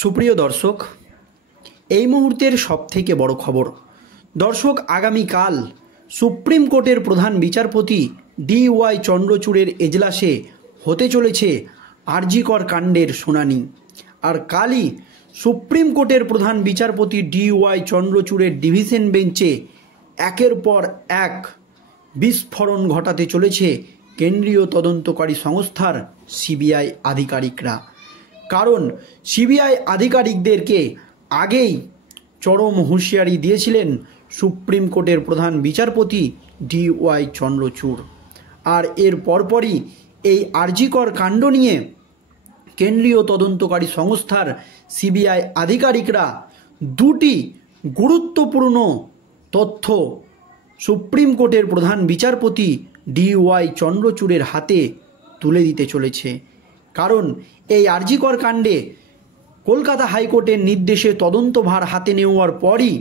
সুপ্রিয় দর্শক, এই মুহূর্তের সবথেকে বড় খবর। দর্শক, আগামীকাল সুপ্রিম কোর্টের প্রধান বিচারপতি DY চন্দ্রচূড়ের এজলাসে হতে চলেছে আরজি কর কাণ্ডের শুনানি। আর কালই সুপ্রিম কোর্টের প্রধান বিচারপতি DY চন্দ্রচূড়ের ডিভিশন বেঞ্চে একের পর এক বিস্ফোরণ ঘটাতে চলেছে কেন্দ্রীয় তদন্তকারী সংস্থার CBI আধিকারিকরা। কারণ CBI আধিকারিকদেরকে আগেই চরম হুঁশিয়ারি দিয়েছিলেন সুপ্রিম কোর্টের প্রধান বিচারপতি DY চন্দ্রচূড়। আর এর পরপরই এই আরজি কর কাণ্ড নিয়ে কেন্দ্রীয় তদন্তকারী সংস্থার CBI আধিকারিকরা দুটি গুরুত্বপূর্ণ তথ্য সুপ্রিম কোর্টের প্রধান বিচারপতি DY চন্দ্রচূড়ের হাতে তুলে দিতে চলেছে। কারণ এই আরজি কর কাণ্ডে কলকাতা হাইকোর্টের নির্দেশে তদন্তভার হাতে নেওয়ার পরই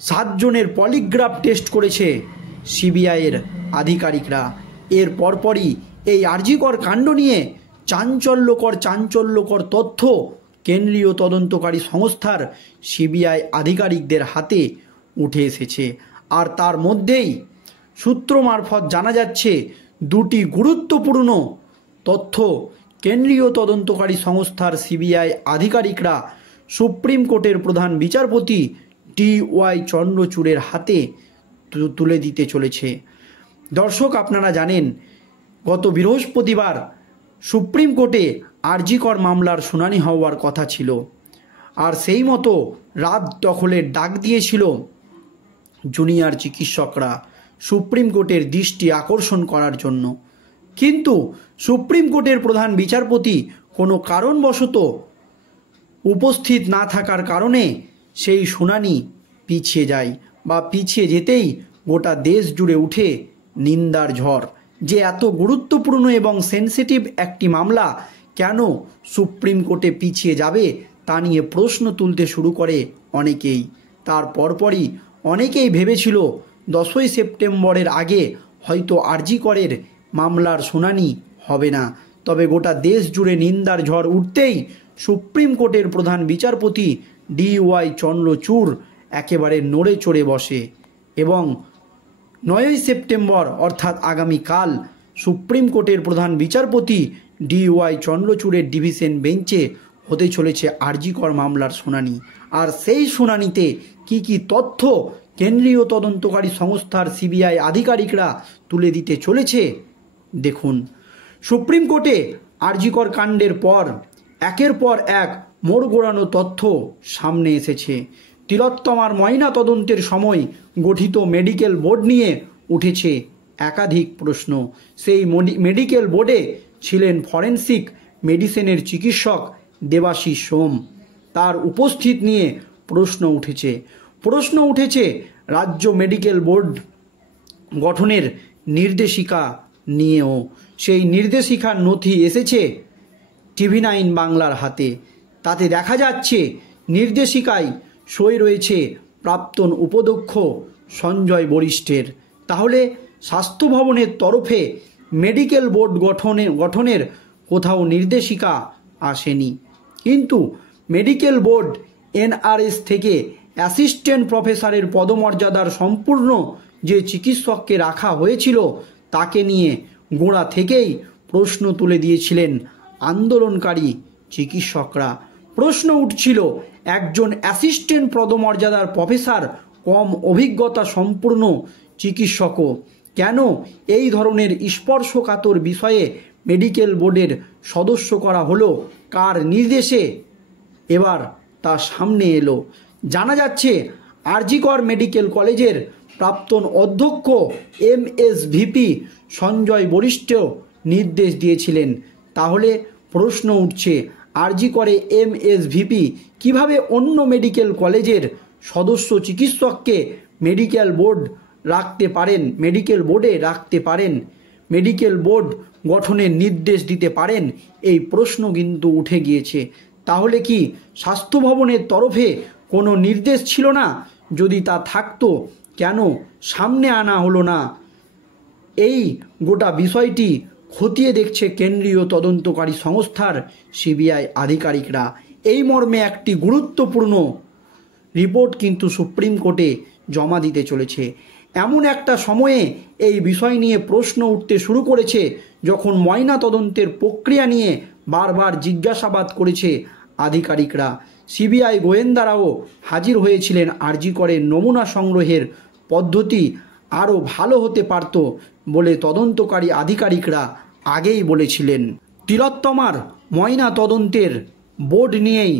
7 জনের পলিগ্রাফ টেস্ট করেছে CBI-এর আধিকারিকরা। এর পরপরই এই আরজি কর কাণ্ড নিয়ে চাঞ্চল্যকর তথ্য কেন্দ্রীয় তদন্তকারী সংস্থার CBI আধিকারিকদের হাতে উঠে এসেছে। আর তার মধ্যেই সূত্র মারফত জানা যাচ্ছে দুটি গুরুত্বপূর্ণ তথ্য কেন্দ্রীয় তদন্তকারী সংস্থার CBI আধিকারিকরা সুপ্রিম কোর্টের প্রধান বিচারপতি DY চন্দ্রচূড়ের হাতে তুলে দিতে চলেছে। দর্শক, আপনারা জানেন গত বৃহস্পতিবার সুপ্রিম কোর্টে আরজি কর মামলার শুনানি হওয়ার কথা ছিল। আর সেই মতো রাত দখলের ডাক দিয়েছিল জুনিয়র চিকিৎসকরা সুপ্রিম কোর্টের দৃষ্টি আকর্ষণ করার জন্য। কিন্তু সুপ্রিম কোর্টের প্রধান বিচারপতি কোনো কারণবশত উপস্থিত না থাকার কারণে সেই শুনানি পিছিয়ে যায়, বা পিছিয়ে যেতেই গোটা দেশ জুড়ে উঠে নিন্দার ঝড় যে এত গুরুত্বপূর্ণ এবং সেনসিটিভ একটি মামলা কেন সুপ্রিম কোর্টে পিছিয়ে যাবে তা নিয়ে প্রশ্ন তুলতে শুরু করে অনেকেই। তার পরপরই অনেকেই ভেবেছিল 10ই সেপ্টেম্বরের আগে হয়তো আরজি করের মামলার শুনানি হবে না। তবে গোটা দেশ জুড়ে নিন্দার ঝড় উঠতেই সুপ্রিম কোর্টের প্রধান বিচারপতি DY চন্দ্রচূড় একেবারে নড়ে চড়ে বসে এবং 9ই সেপ্টেম্বর অর্থাৎ আগামীকাল সুপ্রিম কোর্টের প্রধান বিচারপতি DY চন্দ্রচূড়ের ডিভিশন বেঞ্চে হতে চলেছে আরজি কর মামলার শুনানি। আর সেই শুনানিতে কি তথ্য কেন্দ্রীয় তদন্তকারী সংস্থার CBI আধিকারিকরা তুলে দিতে চলেছে দেখুন। সুপ্রিম কোর্টে আরজি কর কাণ্ডের পর একের পর এক মোড় ঘোরানো তথ্য সামনে এসেছে। তিলোত্তমার ময়না তদন্তের সময় গঠিত মেডিকেল বোর্ড নিয়ে উঠেছে একাধিক প্রশ্ন। সেই মেডিকেল বোর্ডে ছিলেন ফরেন্সিক মেডিসিনের চিকিৎসক দেবাশিস সোম। তার উপস্থিত নিয়ে প্রশ্ন উঠেছে রাজ্য মেডিকেল বোর্ড গঠনের নির্দেশিকা নিয়েও। সেই নির্দেশিকার নথি এসেছে TV9 বাংলার হাতে। তাতে দেখা যাচ্ছে নির্দেশিকায় সই রয়েছে প্রাক্তন উপাধ্যক্ষ সঞ্জয় বরিষ্ঠের। তাহলে স্বাস্থ্য ভবনের তরফে মেডিকেল বোর্ড গঠনের কোথাও নির্দেশিকা আসেনি। কিন্তু মেডিকেল বোর্ড NRS থেকে অ্যাসিস্ট্যান্ট প্রফেসরের পদমর্যাদার সম্পূর্ণ যে চিকিৎসককে রাখা হয়েছিল তাকে নিয়ে গোড়া থেকেই প্রশ্ন তুলে দিয়েছিলেন আন্দোলনকারী চিকিৎসকরা। প্রশ্ন উঠছিল একজন অ্যাসিস্ট্যান্ট পদমর্যাদার প্রফেসর কম অভিজ্ঞতা সম্পূর্ণ চিকিৎসকও কেন এই ধরনের স্পর্শকাতর বিষয়ে মেডিকেল বোর্ডের সদস্য করা হলো, কার নির্দেশে? এবার তা সামনে এলো। জানা যাচ্ছে আরজি কর মেডিকেল কলেজের প্রাক্তন অধ্যক্ষ MSVP সঞ্জয় বরিষ্ঠ নির্দেশ দিয়েছিলেন। তাহলে প্রশ্ন উঠছে আরজি করে MSVP কিভাবে অন্য মেডিকেল কলেজের সদস্য চিকিৎসককে মেডিকেল বোর্ডে রাখতে পারেন, মেডিকেল বোর্ড গঠনের নির্দেশ দিতে পারেন? এই প্রশ্ন কিন্তু উঠে গিয়েছে। তাহলে কি স্বাস্থ্য ভবনের তরফে কোনো নির্দেশ ছিল না? যদি তা থাকতো কেন সামনে আনা হলো না? এই গোটা বিষয়টি খতিয়ে দেখছে কেন্দ্রীয় তদন্তকারী সংস্থার সিবিআই আধিকারিকরা এই মর্মে একটি গুরুত্বপূর্ণ রিপোর্ট কিন্তু সুপ্রিম কোর্টে জমা দিতে চলেছে। এমন একটা সময়ে এই বিষয় নিয়ে প্রশ্ন উঠতে শুরু করেছে যখন ময়না তদন্তের প্রক্রিয়া নিয়ে বারবার জিজ্ঞাসাবাদ করেছে আধিকারিকরা। সিবিআই গোয়েন্দারাও হাজির হয়েছিলেন। আরজি করে নমুনা সংগ্রহের পদ্ধতি আরও ভালো হতে পারত বলে তদন্তকারী আধিকারিকরা আগেই বলেছিলেন। তিলোত্তমার ময়না তদন্তের বোর্ড নিয়েই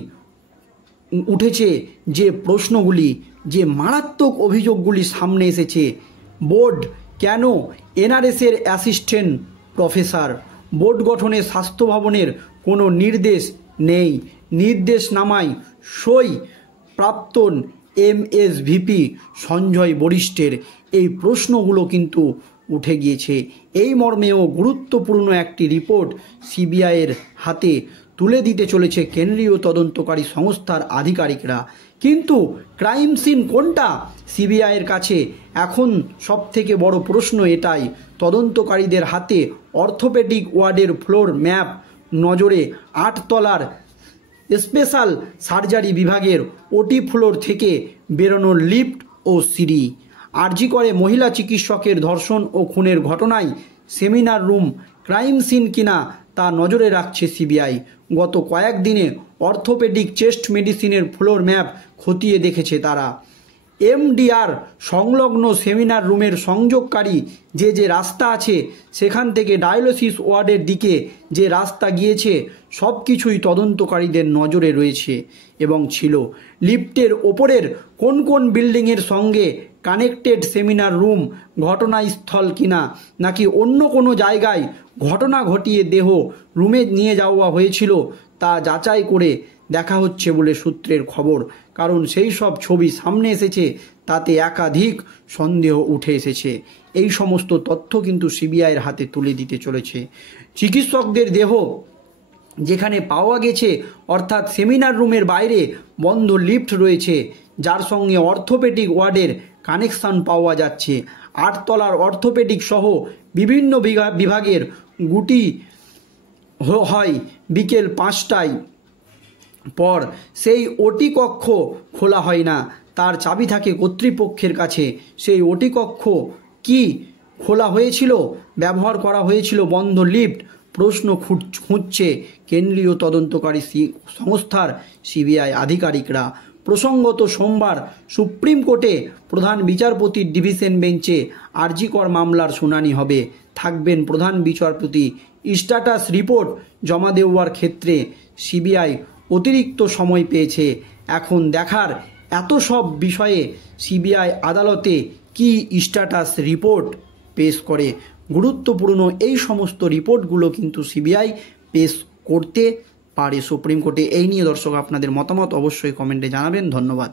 উঠেছে যে প্রশ্নগুলি, যে মারাত্মক অভিযোগগুলি সামনে এসেছে। বোর্ড কেন এনআরএসের অ্যাসিস্ট্যান্ট প্রফেসর? বোর্ড গঠনে স্বাস্থ্য ভবনের কোনো নির্দেশ নেই। নির্দেশনামায় সই প্রাক্তন এমএসভিপি সঞ্জয় বরিষ্ঠের। এই প্রশ্নগুলো কিন্তু উঠে গিয়েছে। এই মর্মেও গুরুত্বপূর্ণ একটি রিপোর্ট সিবিআইয়ের হাতে তুলে দিতে চলেছে কেন্দ্রীয় তদন্তকারী সংস্থার আধিকারিকরা। কিন্তু ক্রাইম সিন কোনটা সিবিআইয়ের কাছে? এখন সবথেকে বড় প্রশ্ন এটাই। তদন্তকারীদের হাতে অর্থোপেডিক ওয়ার্ডের ফ্লোর ম্যাপ নজরে। 8 তলার স্পেশাল সার্জারি বিভাগের ওটি ফ্লোর থেকে বেরোনোর লিফট ও সিঁড়ি। আরজি করে মহিলা চিকিৎসকের ধর্ষণ ও খুনের ঘটনায় সেমিনার রুম ক্রাইম সিন কিনা তা নজরে রাখছে সিবিআই। গত কয়েকদিনে অর্থোপেডিক চেস্ট মেডিসিনের ফ্লোর ম্যাপ খতিয়ে দেখেছে তারা। এমডিআর সংলগ্ন সেমিনার রুমের সংযোগকারী যে রাস্তা আছে, সেখান থেকে ডায়ালিসিস ওয়ার্ডের দিকে যে রাস্তা গিয়েছে, সব কিছুই তদন্তকারীদের নজরে রয়েছে এবং ছিল। লিফটের ওপরের কোন কোন বিল্ডিংয়ের সঙ্গে কানেক্টেড সেমিনার রুম ঘটনাস্থল কিনা, নাকি অন্য কোনো জায়গায় ঘটনা ঘটিয়ে দেহ রুমে নিয়ে যাওয়া হয়েছিল, তা যাচাই করে দেখা হচ্ছে বলে সূত্রের খবর। কারণ সেই সব ছবি সামনে এসেছে, তাতে একাধিক সন্দেহ উঠে এসেছে। এই সমস্ত তথ্য কিন্তু সিবিআইয়ের হাতে তুলে দিতে চলেছে। চিকিৎসকদের দেহ যেখানে পাওয়া গেছে, অর্থাৎ সেমিনার রুমের বাইরে বন্ধ লিফট রয়েছে, যার সঙ্গে অর্থোপেডিক ওয়ার্ডের কানেকশান পাওয়া যাচ্ছে। 8 তলার অর্থোপেডিক সহ বিভিন্ন বিভাগের গুটি হয় বিকেল 5টায় পর। সেই ওটি কক্ষ খোলা হয় না, তার চাবি থাকে কর্তৃপক্ষের কাছে। সেই ওটি কক্ষ কি খোলা হয়েছিল? ব্যবহার করা হয়েছিল বন্ধ লিফট? প্রশ্ন খুঁজছে কেন্দ্রীয় তদন্তকারী সংস্থার সিবিআই আধিকারিকরা। প্রসঙ্গত সোমবার সুপ্রিম কোর্টে প্রধান বিচারপতির ডিভিশন বেঞ্চে আরজি কর মামলার শুনানি হবে। থাকবেন প্রধান বিচারপতি। স্ট্যাটাস রিপোর্ট জমা দেওয়ার ক্ষেত্রে সিবিআই অতিরিক্ত সময় পেয়েছে। এখন দেখার এত সব বিষয়ে সিবিআই আদালতে কি স্ট্যাটাস রিপোর্ট পেশ করে। গুরুত্বপূর্ণ এই সমস্ত রিপোর্টগুলো কিন্তু সিবিআই পেশ করতে পারে সুপ্রিম কোর্টে। এই নিয়ে দর্শক আপনাদের মতামত অবশ্যই কমেন্টে জানাবেন। ধন্যবাদ।